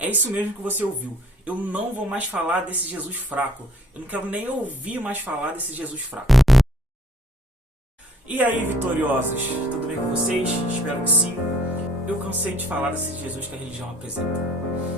É isso mesmo que você ouviu. Eu não vou mais falar desse Jesus fraco. Eu não quero nem ouvir mais falar desse Jesus fraco. E aí, vitoriosos? Tudo bem com vocês? Espero que sim. Eu cansei de falar desse Jesus que a religião apresenta.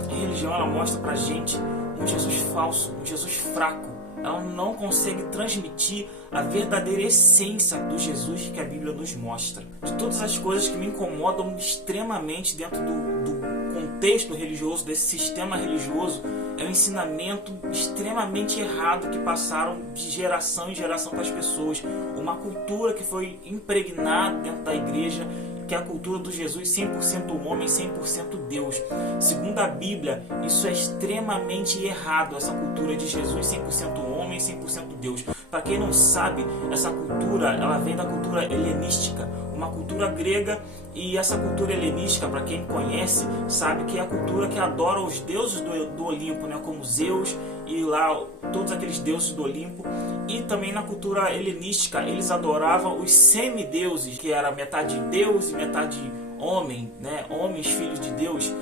A religião, ela mostra pra gente um Jesus falso, um Jesus fraco. Ela não consegue transmitir a verdadeira essência do Jesus que a Bíblia nos mostra. De todas as coisas que me incomodam extremamente dentro do contexto religioso, desse sistema religioso, é um ensinamento extremamente errado que passaram de geração em geração para as pessoas. Uma cultura que foi impregnada dentro da igreja, que é a cultura do Jesus 100% homem, 100% Deus. Segundo a Bíblia, isso é extremamente errado, essa cultura de Jesus 100% homem, 100% Deus. Para quem não sabe, essa cultura, ela vem da cultura helenística, uma cultura grega, e essa cultura helenística, para quem conhece, sabe que é a cultura que adora os deuses do Olimpo, né, como Zeus e lá todos aqueles deuses do Olimpo. E também na cultura helenística eles adoravam os semideuses, que era metade Deus e metade homem, né, homens filhos de Deus,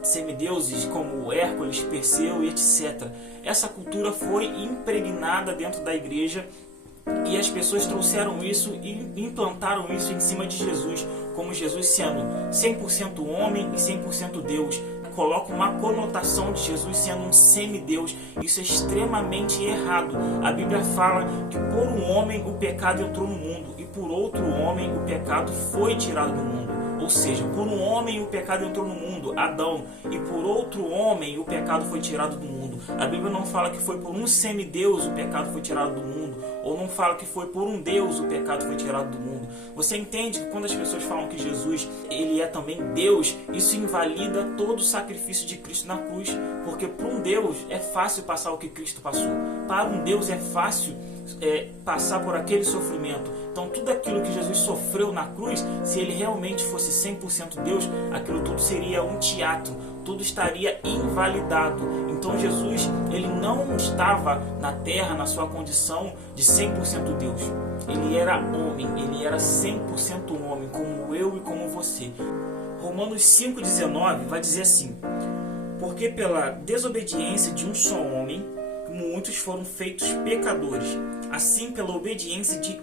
semideuses como Hércules, Perseu e etc. Essa cultura foi impregnada dentro da igreja e as pessoas trouxeram isso e implantaram isso em cima de Jesus, como Jesus sendo 100% homem e 100% Deus. Coloca uma conotação de Jesus sendo um semideus. Isso é extremamente errado. A Bíblia fala que por um homem o pecado entrou no mundo e por outro homem o pecado foi tirado do mundo. Ou seja, por um homem o pecado entrou no mundo, Adão, e por outro homem o pecado foi tirado do mundo. A Bíblia não fala que foi por um semideus o pecado foi tirado do mundo, ou não fala que foi por um Deus o pecado foi tirado do mundo. Você entende que quando as pessoas falam que Jesus ele é também Deus, isso invalida todo o sacrifício de Cristo na cruz, porque para um Deus é fácil passar o que Cristo passou. Para um Deus é fácil passar por aquele sofrimento. Então tudo aquilo que Jesus sofreu na cruz, se ele realmente fosse 100% Deus, aquilo tudo seria um teatro, tudo estaria invalidado. Então Jesus, ele não estava na terra na sua condição de 100% Deus. Ele era homem, ele era 100% homem, como eu e como você. Romanos 5,19 vai dizer assim: porque pela desobediência de um só homem, muitos foram feitos pecadores. Assim, pela obediência de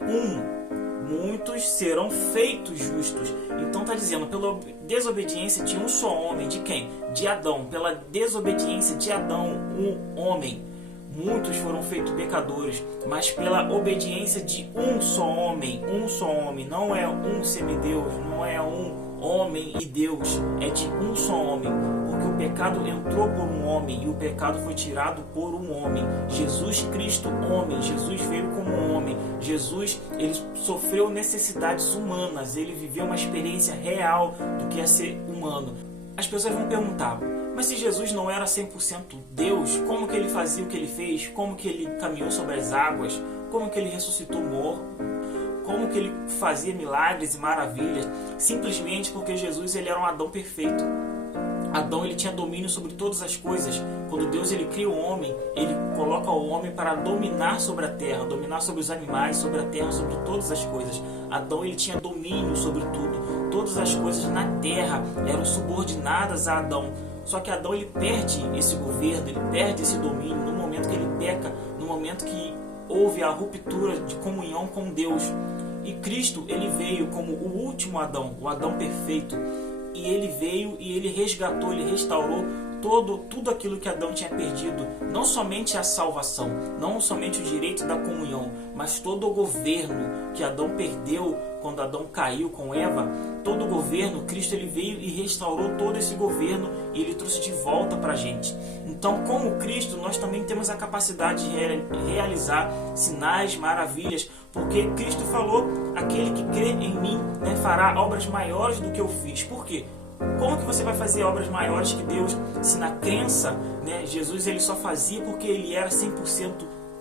muitos serão feitos justos. Então está dizendo, pela desobediência de um só homem, de quem? De Adão. Pela desobediência de Adão, um homem, muitos foram feitos pecadores. Mas pela obediência de um só homem, não é um semideus, não é um homem e Deus, é de um só homem, porque o pecado entrou por um homem e o pecado foi tirado por um homem. Jesus Cristo, homem, Jesus veio como um homem. Jesus, ele sofreu necessidades humanas, ele viveu uma experiência real do que é ser humano. As pessoas vão perguntar, mas se Jesus não era 100% Deus, como que ele fazia o que ele fez? Como que ele caminhou sobre as águas? Como que ele ressuscitou morto? Como que ele fazia milagres e maravilhas? Simplesmente porque Jesus ele era um Adão perfeito. Adão ele tinha domínio sobre todas as coisas. Quando Deus ele cria o homem, ele coloca o homem para dominar sobre a terra, dominar sobre os animais, sobre a terra, sobre todas as coisas. Adão ele tinha domínio sobre tudo. Todas as coisas na terra eram subordinadas a Adão. Só que Adão ele perde esse governo, ele perde esse domínio no momento que ele peca, no momento que houve a ruptura de comunhão com Deus. E Cristo ele veio como o último Adão, o Adão perfeito. E ele veio e ele resgatou, ele restaurou tudo aquilo que Adão tinha perdido. Não somente a salvação, não somente o direito da comunhão, mas todo o governo que Adão perdeu quando Adão caiu com Eva. Todo o governo, Cristo ele veio e restaurou todo esse governo e ele trouxe de volta para a gente. Então, como Cristo, nós também temos a capacidade de realizar sinais, maravilhas, porque Cristo falou, aquele que crê em mim, né, fará obras maiores do que eu fiz. Por quê? Como que você vai fazer obras maiores que Deus, se na crença, né, Jesus ele só fazia porque ele era 100%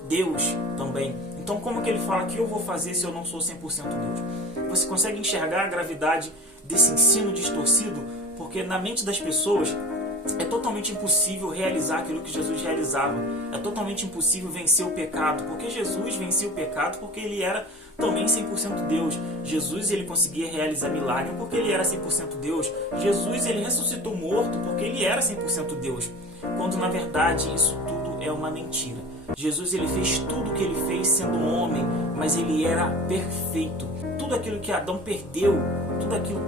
Deus também? Então como que ele fala que eu vou fazer se eu não sou 100% Deus? Você consegue enxergar a gravidade desse ensino distorcido? Porque na mente das pessoas é totalmente impossível realizar aquilo que Jesus realizava. É totalmente impossível vencer o pecado, porque Jesus venceu o pecado porque ele era também 100% Deus. Jesus, ele conseguia realizar milagre porque ele era 100% Deus. Jesus, ele ressuscitou morto porque ele era 100% Deus. Quando na verdade isso tudo é uma mentira. Jesus, ele fez tudo o que ele fez sendo homem, mas ele era perfeito. Tudo aquilo que Adão perdeu,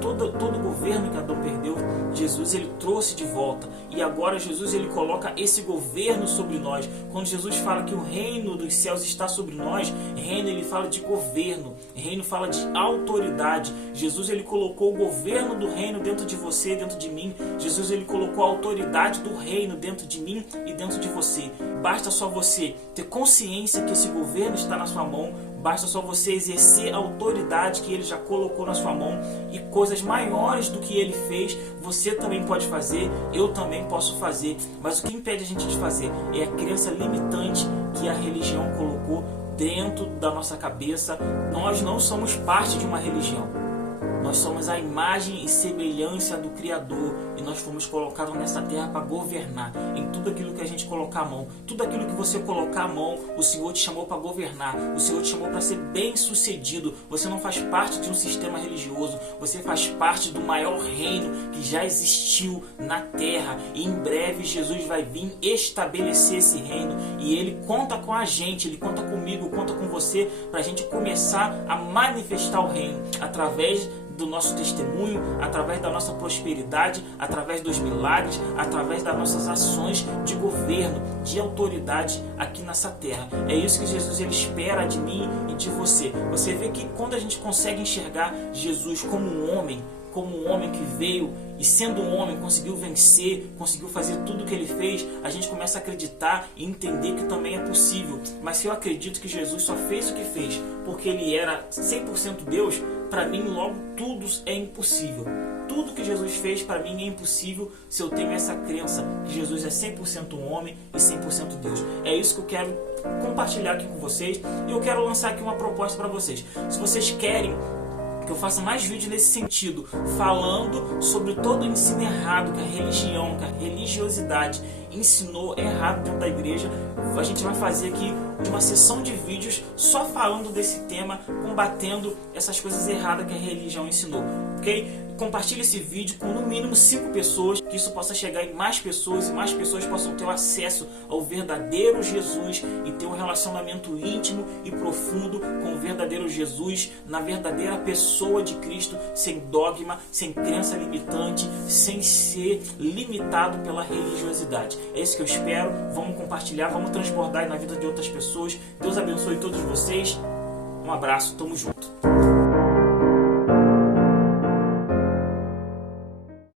todo o governo que Adão perdeu, Jesus, ele trouxe de volta. E agora Jesus, ele coloca esse governo sobre nós. Quando Jesus fala que o reino dos céus está sobre nós, reino, ele fala de governo, reino fala de autoridade. Jesus, ele colocou o governo do reino dentro de você, dentro de mim. Jesus, ele colocou a autoridade do reino dentro de mim e dentro de você. Basta só você ter consciência que esse governo está na sua mão. Basta só você exercer a autoridade que ele já colocou na sua mão, e coisas maiores do que ele fez, você também pode fazer, eu também posso fazer. Mas o que impede a gente de fazer é a crença limitante que a religião colocou dentro da nossa cabeça. Nós não somos parte de uma religião. Nós somos a imagem e semelhança do Criador, e nós fomos colocados nessa terra para governar em tudo aquilo que a gente colocar a mão. Tudo aquilo que você colocar a mão, o Senhor te chamou para governar, o Senhor te chamou para ser bem sucedido. Você não faz parte de um sistema religioso, você faz parte do maior reino que já existiu na terra, e em breve Jesus vai vir estabelecer esse reino, e ele conta com a gente, ele conta comigo, conta com você, para a gente começar a manifestar o reino através do nosso testemunho, através da nossa prosperidade, através dos milagres, através das nossas ações de governo, de autoridade aqui nessa terra. É isso que Jesus, ele espera de mim e de você. Você vê que quando a gente consegue enxergar Jesus como um homem que veio e sendo um homem conseguiu vencer, conseguiu fazer tudo o que ele fez, a gente começa a acreditar e entender que também é possível. Mas se eu acredito que Jesus só fez o que fez porque ele era 100% Deus, para mim logo tudo é impossível. Tudo que Jesus fez para mim é impossível se eu tenho essa crença que Jesus é 100% homem e 100% Deus. É isso que eu quero compartilhar aqui com vocês, e eu quero lançar aqui uma proposta para vocês. Se vocês querem que eu faça mais vídeos nesse sentido, falando sobre todo o ensino errado que a religião, que a religiosidade ensinou errado dentro da igreja, a gente vai fazer aqui uma sessão de vídeos só falando desse tema, combatendo essas coisas erradas que a religião ensinou, ok? Compartilhe esse vídeo com no mínimo 5 pessoas, que isso possa chegar em mais pessoas, e mais pessoas possam ter acesso ao verdadeiro Jesus e ter um relacionamento íntimo e profundo com o verdadeiro Jesus, na verdadeira pessoa de Cristo, sem dogma, sem crença limitante, sem ser limitado pela religiosidade. É isso que eu espero. Vamos compartilhar, vamos transbordar na vida de outras pessoas. Deus abençoe todos vocês. Um abraço, tamo junto.